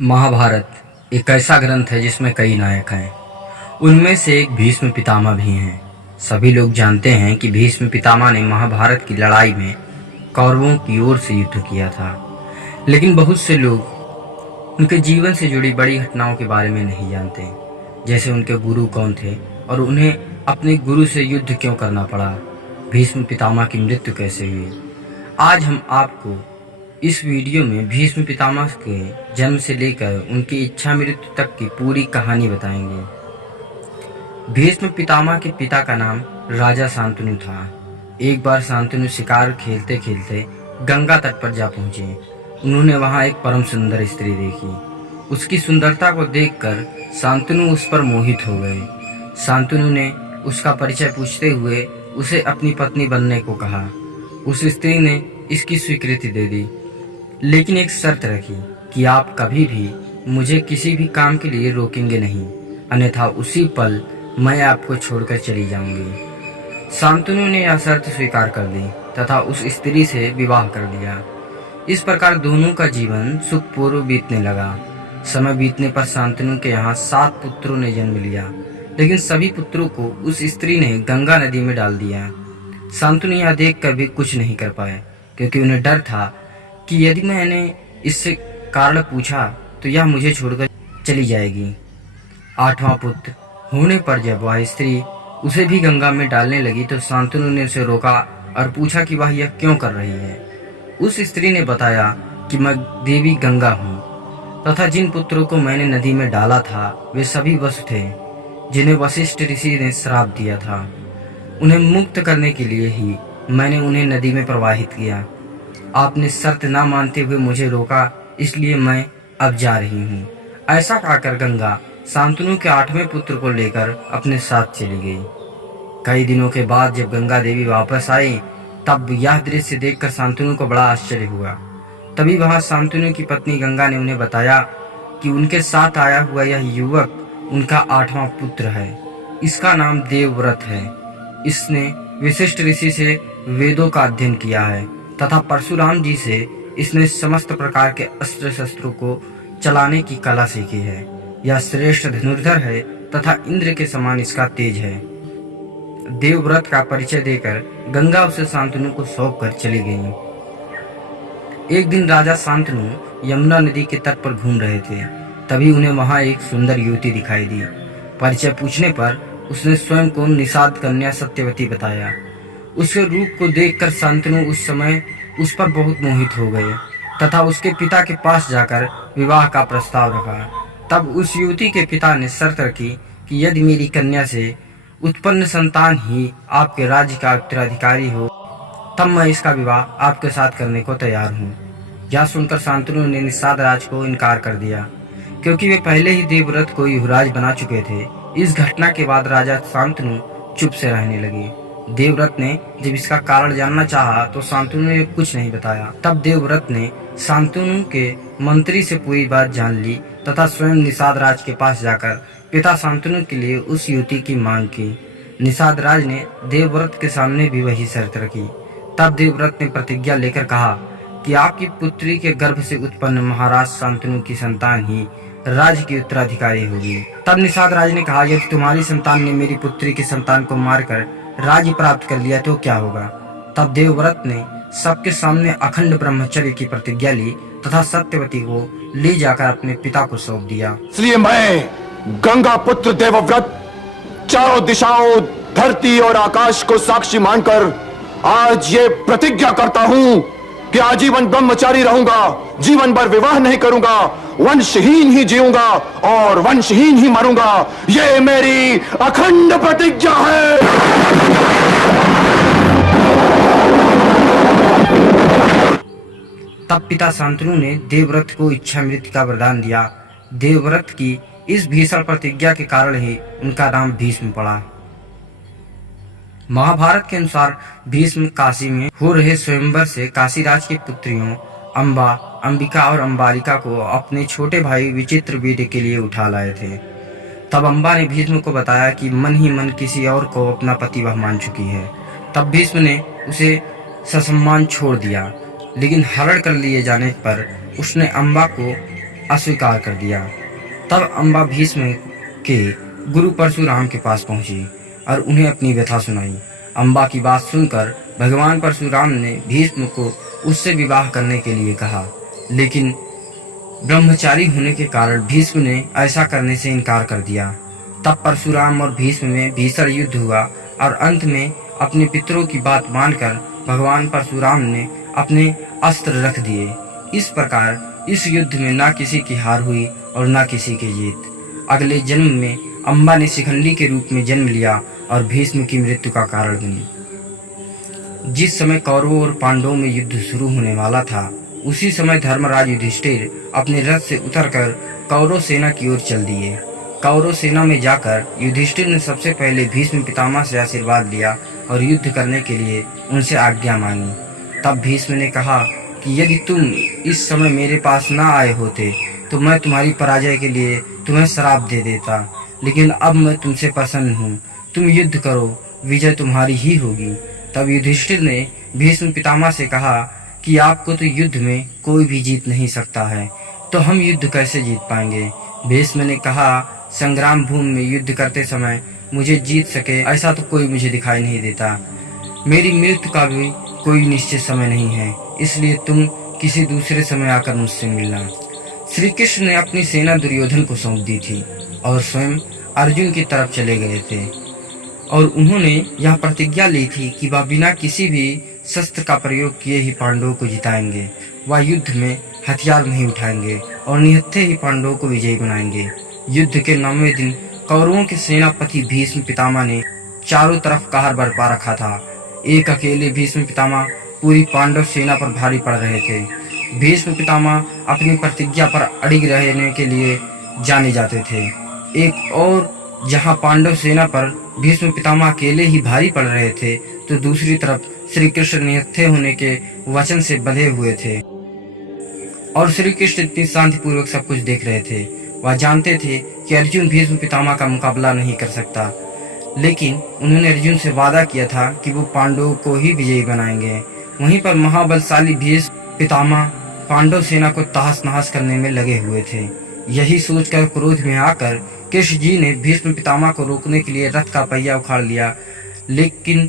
महाभारत एक ऐसा ग्रंथ है जिसमें कई नायक हैं। उनमें से एक भीष्म पितामह भी हैं। सभी लोग जानते हैं कि भीष्म पितामह ने महाभारत की लड़ाई में कौरवों की ओर से युद्ध किया था, लेकिन बहुत से लोग उनके जीवन से जुड़ी बड़ी घटनाओं के बारे में नहीं जानते, जैसे उनके गुरु कौन थे और उन्हें अपने गुरु से युद्ध क्यों करना पड़ा, भीष्म पितामह की मृत्यु कैसे हुई। आज हम आपको इस वीडियो में भीष्म पितामह के जन्म से लेकर उनकी इच्छा मृत्यु तक की पूरी कहानी बताएंगे। भीष्म पितामह के पिता का नाम राजा शांतनु था। एक बार शांतनु शिकार खेलते खेलते गंगा तट पर जा पहुंचे। उन्होंने वहां एक परम सुंदर स्त्री देखी। उसकी सुंदरता को देखकर शांतनु उस पर मोहित हो गए। शांतनु ने उसका परिचय पूछते हुए उसे अपनी पत्नी बनने को कहा। उस स्त्री ने इसकी स्वीकृति दे दी, लेकिन एक शर्त रखी कि आप कभी भी मुझे किसी भी काम के लिए रोकेंगे नहीं, अन्यथा उसी पल मैं आपको छोड़कर चली जाऊंगी। शांतनु ने यह शर्त स्वीकार कर ली तथा उस स्त्री से विवाह कर लिया। इस प्रकार दोनों का जीवन सुखपूर्व बीतने लगा। समय बीतने पर शांतनु के यहाँ 7 पुत्रों ने जन्म लिया, लेकिन सभी पुत्रों को उस स्त्री ने गंगा नदी में डाल दिया। शांतनु यह देखकर भी कुछ नहीं कर पाए, क्योंकि उन्हें डर था कि यदि मैंने इससे कारण पूछा तो यह मुझे छोड़कर चली जाएगी। 8वां पुत्र होने पर जब वह स्त्री उसे भी गंगा में डालने लगी तो शांतनु ने उसे रोका और पूछा कि वह यह क्यों कर रही है। उस स्त्री ने बताया कि मैं देवी गंगा हूँ तथा जिन पुत्रों को मैंने नदी में डाला था वे सभी वसु थे, जिन्हें वशिष्ठ ऋषि ने श्राप दिया था। उन्हें मुक्त करने के लिए ही मैंने उन्हें नदी में प्रवाहित किया। आपने शर्त ना मानते हुए मुझे रोका, इसलिए मैं अब जा रही हूँ। ऐसा कहकर गंगा शांतनु के 8वें पुत्र को लेकर अपने साथ चली गई। कई दिनों के बाद जब गंगा देवी वापस आई तब यह दृश्य देखकर शांतनु को बड़ा आश्चर्य हुआ। तभी वहां शांतनु की पत्नी गंगा ने उन्हें बताया कि उनके साथ आया हुआ यह युवक उनका 8वां पुत्र है। इसका नाम देवव्रत है। इसने वशिष्ठ ऋषि से वेदों का अध्ययन किया है तथा परशुराम जी से इसने समस्त प्रकार के अस्त्र शस्त्रों को चलाने की कला सीखी है। यह श्रेष्ठ धनुर्धर है तथा इंद्र के समान इसका तेज है। देवव्रत का परिचय देकर गंगा उसे शांतनु को सौंप कर चली गई। एक दिन राजा शांतनु यमुना नदी के तट पर घूम रहे थे। तभी उन्हें वहां एक सुंदर युवती दिखाई दी। परिचय पूछने पर उसने स्वयं को निषाद कन्या सत्यवती बताया। उसके रूप को देखकर शांतनु उस समय उस पर बहुत मोहित हो गए तथा उसके पिता के पास जाकर विवाह का प्रस्ताव रखा। तब उस युवती के पिता ने शर्त रखी कि यदि मेरी कन्या से उत्पन्न संतान ही आपके राज्य का उत्तराधिकारी हो तब मैं इसका विवाह आपके साथ करने को तैयार हूँ। यह सुनकर शांतनु ने निषाद राज को इनकार कर दिया, क्योंकि वे पहले ही देवव्रत को युवराज बना चुके थे। इस घटना के बाद राजा शांतनु चुप से रहने लगे। देवव्रत ने जब इसका कारण जानना चाहा तो शांतनु ने कुछ नहीं बताया। तब देवव्रत ने शांतनु के मंत्री से पूरी बात जान ली तथा स्वयं निषाद राज के पास जाकर पिता शांतनु के लिए उस युवती की मांग की। निषाद राज ने देवव्रत के सामने भी वही शर्त रखी। तब देवव्रत ने प्रतिज्ञा लेकर कहा कि आपकी पुत्री के गर्भ से उत्पन्न महाराज शांतनु की संतान ही राज्य की उत्तराधिकारी होगी। तब निषाद राज ने कहा, यदि तुम्हारी संतान ने मेरी पुत्री की संतान को मारकर राज्य प्राप्त कर लिया तो क्या होगा। तब देवव्रत ने सबके सामने अखंड ब्रह्मचर्य की प्रतिज्ञा ली तथा सत्यवती को ले जाकर अपने पिता को सौंप दिया। इसलिए मैं गंगा पुत्र देवव्रत चारों दिशाओं धरती और आकाश को साक्षी मानकर आज ये प्रतिज्ञा करता हूं कि आजीवन ब्रह्मचारी रहूंगा, जीवन भर विवाह नहीं करूंगा, वंशहीन ही जीऊंगा और वंशहीन ही मरूंगा। ये मेरी अखंड प्रतिज्ञा है। तब पिता शांतनु ने देवव्रत को इच्छा मृत्यु का वरदान दिया। देवव्रत की इस भीषण प्रतिज्ञा के कारण ही उनका नाम भीष्म पड़ा। महाभारत के अनुसार भीष्म काशी में हो रहे स्वयंवर से काशीराज की पुत्रियों अंबा, अंबिका और अंबालिका को अपने छोटे भाई विचित्रवीर्य के लिए उठा लाए थे। तब अंबा ने भीष्म को बताया कि मन ही मन किसी और को अपना पति वह मान चुकी है। तब भीष्म ने उसे ससम्मान छोड़ दिया, लेकिन हरण कर लिए जाने पर उसने अंबा को अस्वीकार कर दिया। तब अम्बा भीष्म के गुरु परशुराम के पास पहुंची और उन्हें अपनी व्यथा सुनाई। अम्बा की बात सुनकर भगवान परशुराम ने भीष्म को उससे विवाह करने के लिए कहा, लेकिन ब्रह्मचारी होने के कारण भीष्म ने ऐसा करने से इनकार कर दिया। तब परशुराम और भीष्म में भीषण युद्ध हुआ और अंत में अपने पितरों की बात मानकर भगवान परशुराम ने अपने अस्त्र रख दिए। इस प्रकार इस युद्ध में ना किसी की हार हुई और ना किसी की जीत। अगले जन्म में अम्बा ने शिखंडी के रूप में जन्म लिया और भीष्म की मृत्यु का कारण बनी। जिस समय कौरवों और पांडवों में युद्ध शुरू होने वाला था, उसी समय धर्मराज युधिष्ठिर अपने रथ से उतरकर कौरव सेना की ओर चल दिए। कौरव सेना में जाकर युधिष्ठिर ने सबसे पहले भीष्म पितामह से आशीर्वाद लिया और युद्ध करने के लिए उनसे आज्ञा मांगी। तब भीष्म ने कहा कि यदि तुम इस समय मेरे पास ना आए होते तो मैं तुम्हारी पराजय के लिए तुम्हें श्राप दे देता, लेकिन अब मैं तुमसे प्रसन्न हूँ। तुम युद्ध करो, विजय तुम्हारी ही होगी। तब युधिष्ठिर ने भीष्म पितामह से कहा कि आपको तो युद्ध में कोई भी जीत नहीं सकता है, तो हम युद्ध कैसे जीत पाएंगे। भीष्म ने कहा, संग्राम भूमि में युद्ध करते समय मुझे जीत सके ऐसा तो कोई मुझे दिखाई नहीं देता। मेरी मृत्यु का भी कोई निश्चित समय नहीं है, इसलिए तुम किसी दूसरे समय आकर मुझसे मिलना। श्री कृष्ण ने अपनी सेना दुर्योधन को सौंप दी थी और स्वयं अर्जुन की तरफ चले गए थे और उन्होंने यह प्रतिज्ञा ली थी कि वह बिना किसी भी शस्त्र का प्रयोग किए ही पांडवों को जिताएंगे। वह युद्ध में हथियार नहीं उठाएंगे और निहत्थे ही पांडवों को विजयी बनाएंगे। युद्ध के 9वें दिन कौरवों के सेनापति भीष्म पितामह ने चारों तरफ कहर बरपा रखा था। एक अकेले भीष्म पितामह पूरी पांडव सेना पर भारी पड़ रहे थे। भीष्म पितामह अपनी प्रतिज्ञा पर अड़िग रहने के लिए जाने जाते थे। एक और जहां पांडव सेना पर भीष्म पितामह अकेले ही भारी पड़ रहे थे, तो दूसरी तरफ श्री कृष्ण निहत्थे होने के वचन से बंधे हुए थे और श्री कृष्ण इतनी शांतिपूर्वक सब कुछ देख रहे थे। वह जानते थे कि अर्जुन भीष्म पितामह का मुकाबला नहीं कर सकता, लेकिन उन्होंने अर्जुन से वादा किया था कि वो पांडवों को ही विजयी बनाएंगे। वहीं पर महाबलशाली भीष्म पितामह पांडव सेना को तहस नहस करने में लगे हुए थे। यही सोचकर क्रोध में आकर कृष्ण जी ने भीष्म पितामह को रोकने के लिए रथ का पहिया उखाड़ लिया, लेकिन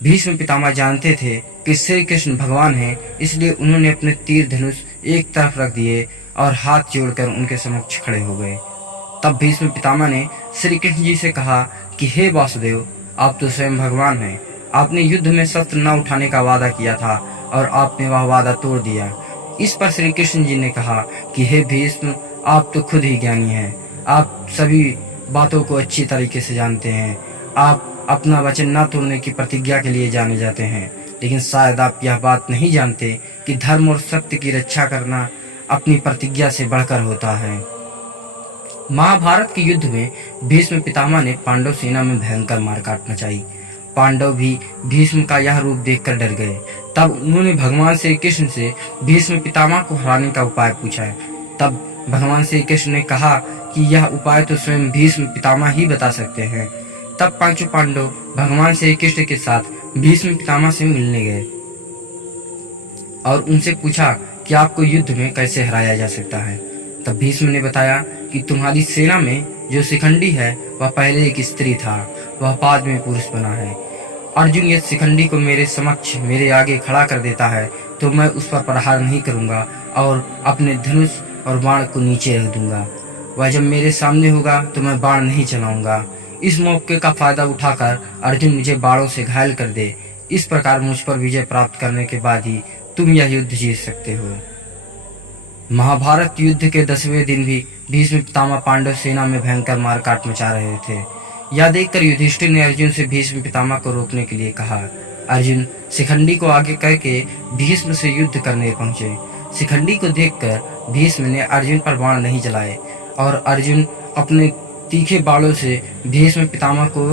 भीष्म पितामह जानते थे कि श्री कृष्ण भगवान हैं, इसलिए उन्होंने अपने तीर धनुष एक तरफ रख दिए और हाथ जोड़कर उनके समक्ष खड़े हो गए। तब भीष्म पितामह ने श्री कृष्ण जी से कहा कि हे वासुदेव, आप तो स्वयं भगवान हैं। आपने युद्ध में शस्त्र न उठाने का वादा किया था और आपने वह वादा तोड़ दिया। इस पर श्री कृष्ण जी ने कहा कि हे भीष्म, आप तो खुद ही ज्ञानी हैं। आप सभी बातों को अच्छी तरीके से जानते हैं। आप अपना वचन न तोड़ने की प्रतिज्ञा के लिए जाने जाते हैं, लेकिन शायद आप यह बात नहीं जानते कि धर्म और सत्य की रक्षा करना अपनी प्रतिज्ञा से बढ़कर होता है। महाभारत के युद्ध में भीष्म पितामह ने पांडव सेना में भयंकर मारकाट मचाई। पांडव भी भीष्म का यह रूप देखकर डर गए। तब उन्होंने भगवान श्री कृष्ण से भीष्म पितामह को हराने का उपाय पूछा। तब भगवान श्री कृष्ण ने कहा कि यह उपाय तो स्वयं भीष्म पितामह ही बता सकते हैं। तब पांचों पांडव भगवान श्री कृष्ण के साथ भीष्म पितामह से मिलने गए और उनसे पूछा कि आपको युद्ध में कैसे हराया जा सकता है। तब भीष्म ने बताया कि तुम्हारी सेना में जो शिखंडी है वह पहले एक स्त्री था, वह बाद में पुरुष बना है। अर्जुन यदि शिखंडी को मेरे समक्ष मेरे आगे खड़ा कर देता है तो मैं उस पर प्रहार नहीं करूंगा और अपने धनुष और बाण को नीचे रख दूंगा। वह जब मेरे सामने होगा तो मैं बाण नहीं चलाऊंगा। इस मौके का फायदा उठाकर अर्जुन मुझे बाणों से घायल कर दे। इस प्रकार मुझ पर विजय प्राप्त करने के बाद ही तुम यह युद्ध जीत सकते हो। महाभारत युद्ध के 10वें दिन भी भीष्म पितामह पांडव सेना में भयंकर मारकाट मचा रहे थे। यह देखकर युधिष्ठिर ने अर्जुन से भीष्म पितामह को रोकने के लिए कहा। अर्जुन शिखंडी को आगे करके भीष्म से युद्ध करने पहुंचे। शिखंडी को देखकर भीष्म ने अर्जुन पर बाण नहीं चलाए और अर्जुन अपने तीखे बाणों से भीष्म पितामह को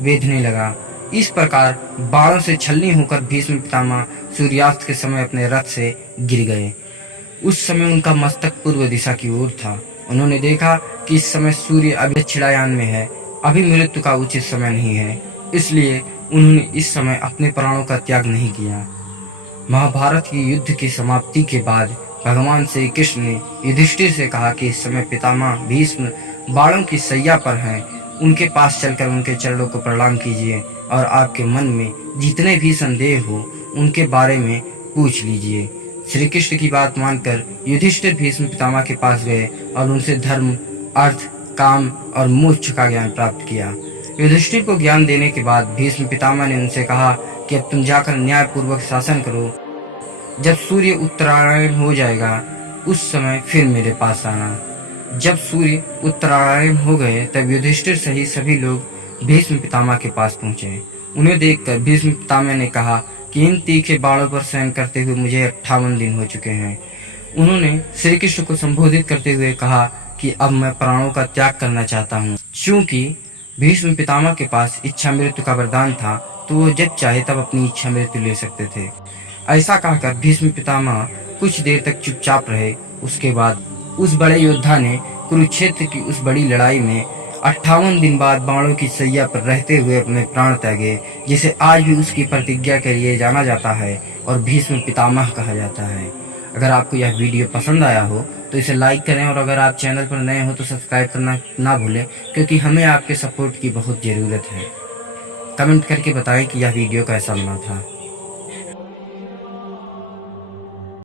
वेधने लगा। इस प्रकार बाणों से छलनी होकर भीष्म पितामह सूर्यास्त के समय अपने रथ से गिर गए। उस समय उनका मस्तक पूर्व दिशा की ओर था। उन्होंने देखा कि इस समय सूर्य अभी दक्षिणायन में है, अभी मृत्यु का उचित समय नहीं है, इसलिए उन्होंने इस समय अपने प्राणों का त्याग नहीं किया। महाभारत की युद्ध की समाप्ति के बाद भगवान श्री कृष्ण ने युधिष्ठिर से कहा कि इस समय पितामह भीष्म बाणों की सैया पर हैं, उनके पास चलकर उनके चरणों को प्रणाम कीजिए और आपके मन में जितने भी संदेह हो उनके बारे में पूछ लीजिए। श्री कृष्ण की बात मानकर युधिष्ठिर भीष्म पितामह के पास गए और उनसे धर्म, अर्थ, काम और मोक्ष का ज्ञान प्राप्त किया। युधिष्ठिर को ज्ञान देने के बाद भीष्म पितामह ने उनसे कहा कि अब तुम जाकर न्यायपूर्वक शासन करो। जब सूर्य उत्तरायण हो जाएगा उस समय फिर मेरे पास आना। जब सूर्य उत्तरायण हो गए तब युधिष्ठिर सहित सभी लोग भीष्म पितामह के पास पहुंचे। उन्हें देखकर भीष्म पितामह ने कहा कि इन तीखे बाणों पर सहन करते हुए मुझे 58 दिन हो चुके हैं। उन्होंने श्री कृष्ण को संबोधित करते हुए कहा कि अब मैं प्राणों का त्याग करना चाहता हूँ। चूंकि भीष्म पितामह के पास इच्छा मृत्यु का वरदान था तो वो जब चाहे तब अपनी इच्छा मृत्यु ले सकते थे। ऐसा कहकर भीष्म पितामह कुछ देर तक चुपचाप रहे। उसके बाद उस बड़े योद्धा ने कुरुक्षेत्र की उस बड़ी लड़ाई में 58 दिन बाद बाणों की सैया पर रहते हुए अपने प्राण त्यागे, जिसे आज भी उसकी प्रतिज्ञा के लिए जाना जाता है और भीष्म पितामह कहा जाता है। अगर आपको यह वीडियो पसंद आया हो तो इसे लाइक करें और अगर आप चैनल पर नए हो तो सब्सक्राइब करना ना भूलें, क्योंकि हमें आपके सपोर्ट की बहुत ज़रूरत है। कमेंट करके बताएं कि यह वीडियो कैसा बना था।